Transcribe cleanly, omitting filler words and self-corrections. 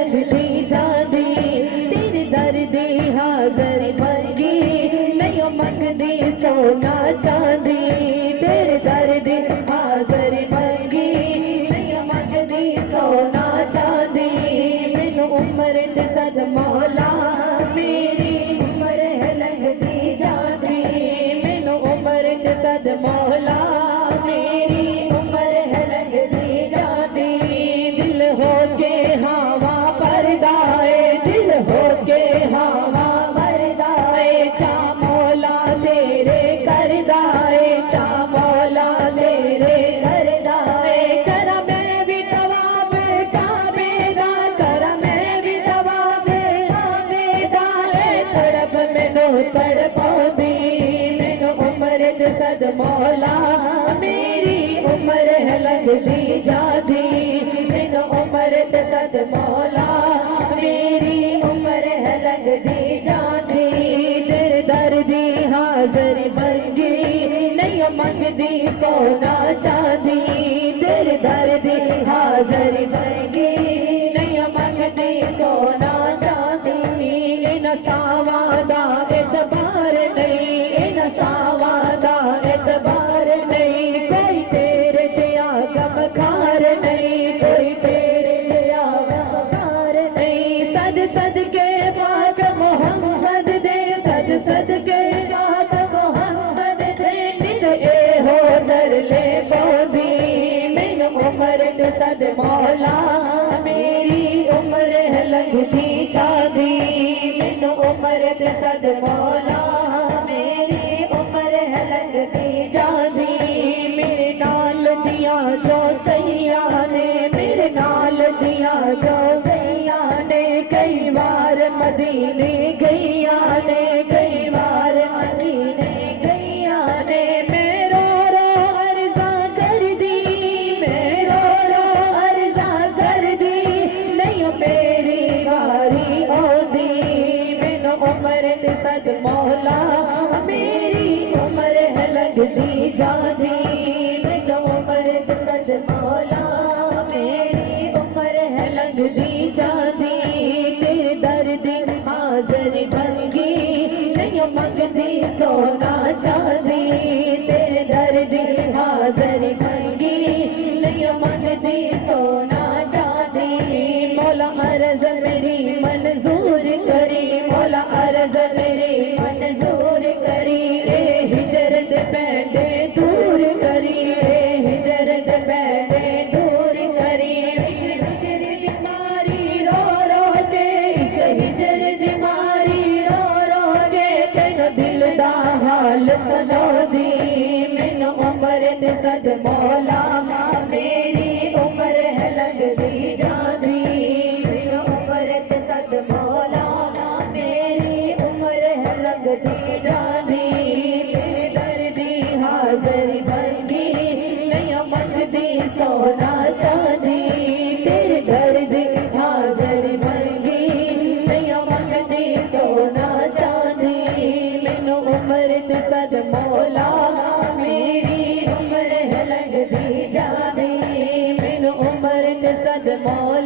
लगदी जादी तेरे दर्द हाज़र मंगी नहीं मंगदी सोना चांदी तेरे दर्द हाज़र मंगी नहीं मंगदी सोना चांदी मैनू उम्र ते सद मौला मेरी उम्र है लगदी जादी मैनू उम्र ते सद मौला मेरी उम्र है लगदी जादी दिल हो के हवा परदाए दिल हो के हवा परदाए चा मौला तेरे करदाए चा मौला तेरे करदाए करा मैं भी तवाब काबे दा करा मैं भी तवाब काबे दा तड़प मैनू तड़पाउंदी मैनू उम्र ते सद मौला मेरी उम्र है लगदी जादी मैनू उम्र ते सद मौला मेरी उम्र है लगदी जादी तेरे दर्दी हाज़र मंगी नहीं मंगदी सोना चांदी तेरे दर्दी हाज़र मंगी नहीं मंगदी सोना चांदी इन सावादा एतबार नहीं इन सावादा एतबार नहीं कोई तेरे जिया गमखार नहीं कोई तेरे जिया गमखार नहीं सद सद के बाद मोहम्मद दे सद सद के बाद मोहम्मद दे दिन ए हो दर ले पौधी मैनू उम्र ते सद मौला मेरी उम्र है लगदी चांदी मैनू उम्र ते सद मौला मेरी उम्र है लगदी चांदी मेरे नाल दिया जो सैया ने मेरे नाल दिया जो सैया ने कई बार मदीने गैया ने कई बार मदीने गैया ने मैं रो रो अर्ज़ा कर दी मैं रो रो अर्ज़ा कर दी नहीं मेरी बारी आउंदी मैनू उम्र ते सद मौला मेरी उम्र है लगदी जादी मैनू उम्र ते सद मौला मेरी उम्र है लगदी जादी तेरे दर्द हाज़र मंगी नहीं मंगदी सोना चांदी तेरे दर्द हाज़र मंगी नहीं मंगदी सोना चांदी मौला अर्ज़ मेरी मंजूर करी मौला अर्ज़ मेरी मंजूर करी ए हिजरत पैंडे दूर करी ए हिजरत पैंडे दूर करी हिजर दी मारी रो रो के हिजर दी मारी रो रो के तेन दिल दा हाल सुनाउंदी मैनू उम्र ते सद मौला मेरी उम्र है लगदी जादी मैनू उम्र ते सद मौला मेरी उम्र है लगदी जादी तेरे दर्दी हाज़र मंगी नहीं मंगदी सोना चांदी तेरे दर्दी हाज़र मंगी नहीं मंगदी सोना चांदी मैनू उम्र ते सद मौला मेरी उम्र है लगदी जादी मैनू उम्र ते सद मौला